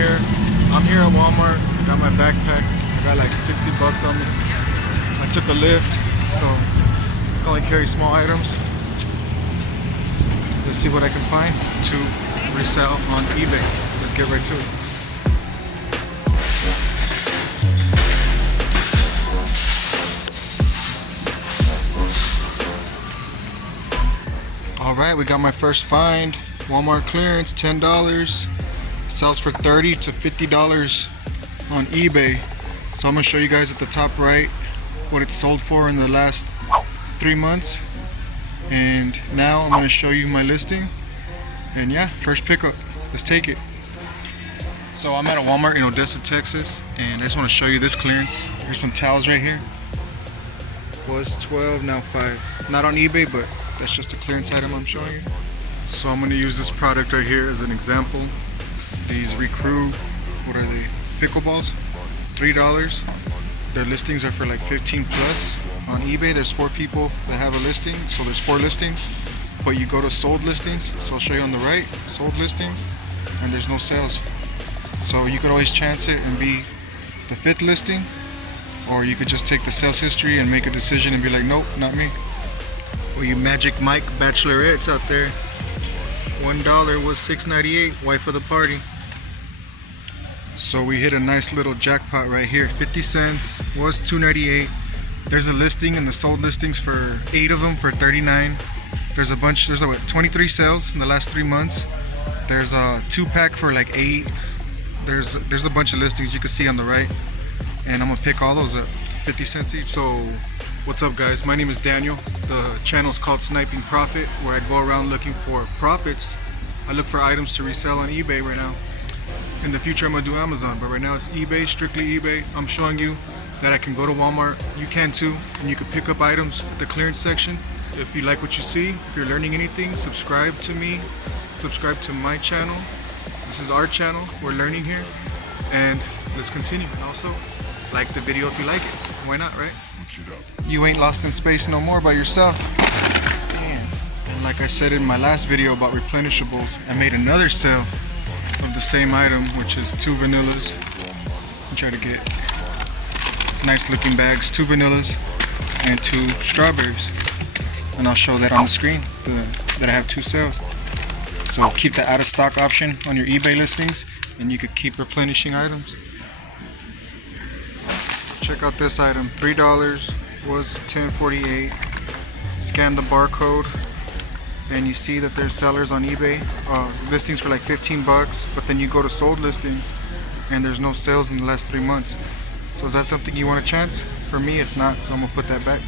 here. I'm here at Walmart. Got my backpack. Got like 60 bucks on me. I took a lift, so I can only carry small items. Let's see what I can find to resell on eBay. Let's get right to it. Alright, we got my first find. Walmart clearance, $10. Sells for $30 to $50 on eBay. So I'm going to show you guys at the top right what it's sold for in the last 3 months. And now I'm going to show you my listing. And yeah, first pickup. Let's take it. So I'm at a Walmart in Odessa, Texas. And I just want to show you this clearance. Here's some towels right here. Was 12, now 5. Not on eBay, but that's just a clearance item I'm showing you. So I'm going to use this product right here as an example. These Recruit, what are they? Pickleballs, $3. Their listings are for like 15 plus. On eBay there's 4 people that have a listing, so there's 4 listings. But you go to sold listings, so I'll show you on the right, sold listings, and there's no sales. So you could always chance it and be the 5th listing, or you could just take the sales history and make a decision and be like, nope, not me. Well, you Magic Mike bachelorettes out there, $1 was $6.98, wife of the party. So we hit a nice little jackpot right here. 50 cents was $2.98. There's a listing and the sold listings for 8 of them for $39. There's a bunch, there's what, 23 sales in the last 3 months. There's a 2-pack for like 8. There's a bunch of listings you can see on the right, and I'm gonna pick all those up, 50 cents each. So what's up guys, my name is Daniel. The channel is called Sniping Profit, where I go around looking for profits. I look for items to resell on eBay right now. In the future I'm gonna do Amazon, but right now it's eBay, strictly eBay. I'm showing you that I can go to Walmart, you can too, and you can pick up items at the clearance section. If you like what you see, if you're learning anything, subscribe to me, subscribe to my channel. This is our channel, we're learning here, and let's continue. And also, like the video if you like it. Why not, right? You ain't lost in space no more by yourself. Damn. And like I said in my last video about replenishables, I made another sale of the same item, which is 2 vanillas. I'm trying to get nice looking bags, 2 vanillas and 2 strawberries. And I'll show that on the screen, that I have 2 sales. So keep the out of stock option on your eBay listings, and you could keep replenishing items. Check out this item, $3 was $10.48. Scan the barcode and you see that there's sellers on eBay, listings for like 15 bucks, but then you go to sold listings and there's no sales in the last 3 months. So is that something you want to chance? For me it's not, so I'm gonna put that back.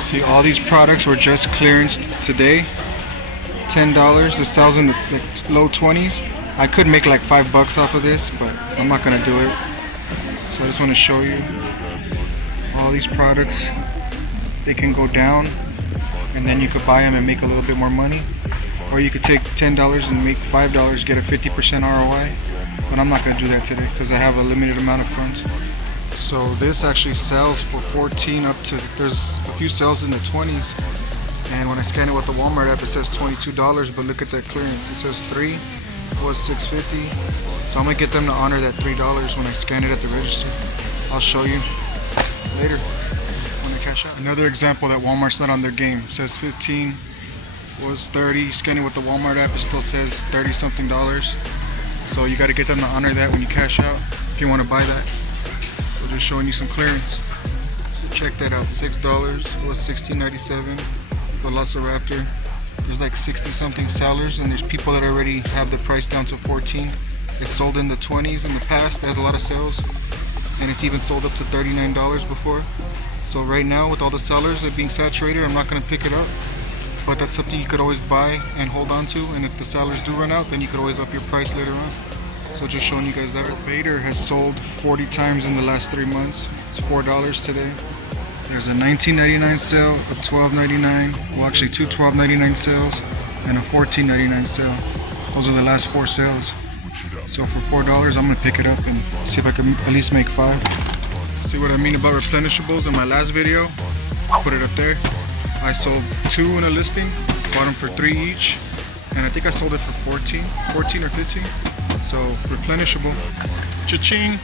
See, all these products were just clearanced today. $10. This sells in the low 20s. I could make like 5 bucks off of this, but I'm not gonna do it. So I just want to show you all these products. They can go down, and then you could buy them and make a little bit more money, or you could take $10 and make $5, get a 50% ROI. But I'm not gonna do that today because I have a limited amount of funds. So this actually sells for 14 up to, there's a few sales in the 20s. And when I scan it with the Walmart app, it says $22, but look at that clearance. It says 3 was $6.50. So I'm gonna get them to honor that $3 when I scan it at the register. I'll show you later when I cash out. Another example that Walmart's not on their game. It says 15 was 30. Scanning with the Walmart app, it still says 30 something dollars. So you gotta get them to honor that when you cash out if you wanna buy that. We're just showing you some clearance. So check that out, $6 was $16.97. Velociraptor. There's like 60 something sellers, and there's people that already have the price down to 14. It's sold in the 20s in the past. There's a lot of sales, and it's even sold up to $39 before. So right now with all the sellers that being saturated, I'm not going to pick it up, but that's something you could always buy and hold on to, and if the sellers do run out, then you could always up your price later on. So just showing you guys that. Vader has sold 40 times in the last 3 months. It's $4 today. There's a $19.99 sale, a $12.99, well actually 2 $12.99 sales, and a $14.99 sale. Those are the last 4 sales. So for $4, I'm gonna pick it up and see if I can at least make 5. See what I mean about replenishables in my last video? Put it up there. I sold 2 in a listing, bought them for 3 each, and I think I sold it for 14 or 15. So replenishable. Cha-ching!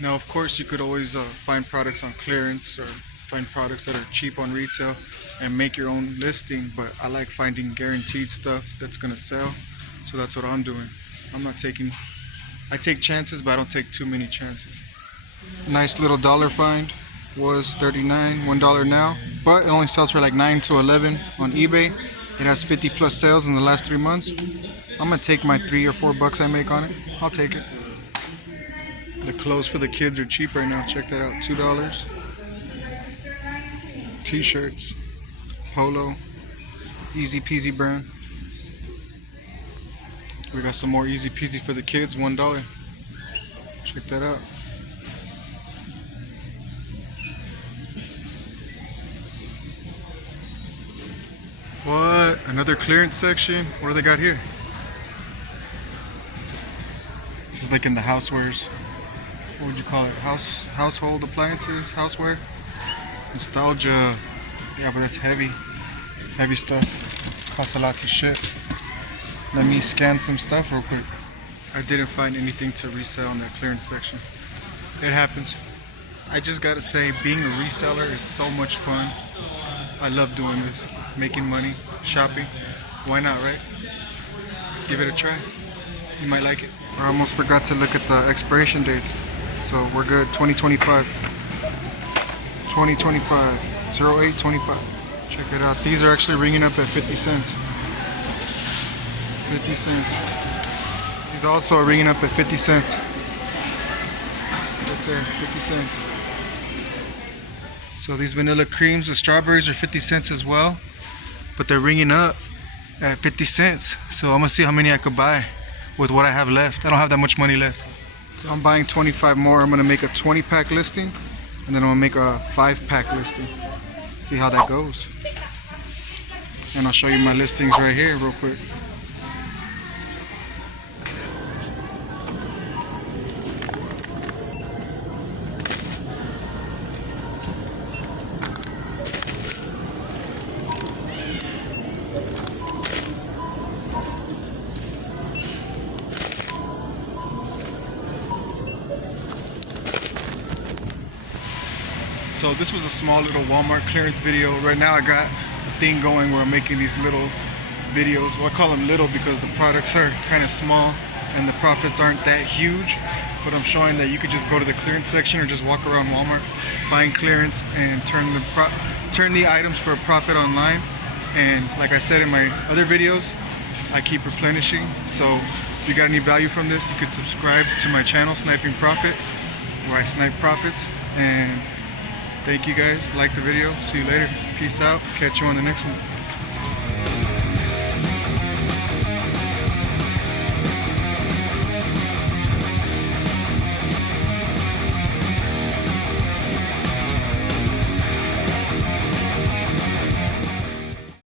Now of course you could always find products on clearance or find products that are cheap on retail and make your own listing, but I like finding guaranteed stuff that's gonna sell, so that's what I'm doing. I take chances, but I don't take too many chances. Nice little dollar find. Was 39, $1 now, but it only sells for like 9 to 11 on eBay. It has 50 plus sales in the last 3 months. I'm gonna take my $3 or $4 I make on it. I'll take it. The clothes for the kids are cheap right now. Check that out, $2. T-shirts, Polo, Easy Peasy brand. We got some more Easy Peasy for the kids, $1. Check that out. What? Another clearance section? What do they got here? This is like in the housewares. What would you call it? Household appliances? Houseware? Nostalgia. Yeah, but it's heavy. Heavy stuff. Costs a lot to ship. Let me scan some stuff real quick. I didn't find anything to resell in that clearance section. It happens. I just gotta say, being a reseller is so much fun. I love doing this, making money, shopping. Why not, right? Give it a try. You might like it. I almost forgot to look at the expiration dates. So we're good, 2025. 2025, 0825. Check it out. These are actually ringing up at 50 cents. 50 cents. These also are ringing up at 50 cents. Right there, 50 cents. So these vanilla creams, the strawberries are 50 cents as well, but they're ringing up at 50 cents. So I'm gonna see how many I could buy with what I have left. I don't have that much money left. So I'm buying 25 more. I'm gonna make a 20-pack listing, and then I'm gonna make a 5-pack listing. See how that goes. And I'll show you my listings right here real quick. So this was a small little Walmart clearance video. Right now I got a thing going where I'm making these little videos. Well, I call them little because the products are kind of small and the profits aren't that huge. But I'm showing that you could just go to the clearance section or just walk around Walmart, find clearance, and turn the items for a profit online. And like I said in my other videos, I keep replenishing. So if you got any value from this, you could subscribe to my channel, Sniping Profit, where I snipe profits. And thank you guys. Like the video. See you later. Peace out. Catch you on the next one.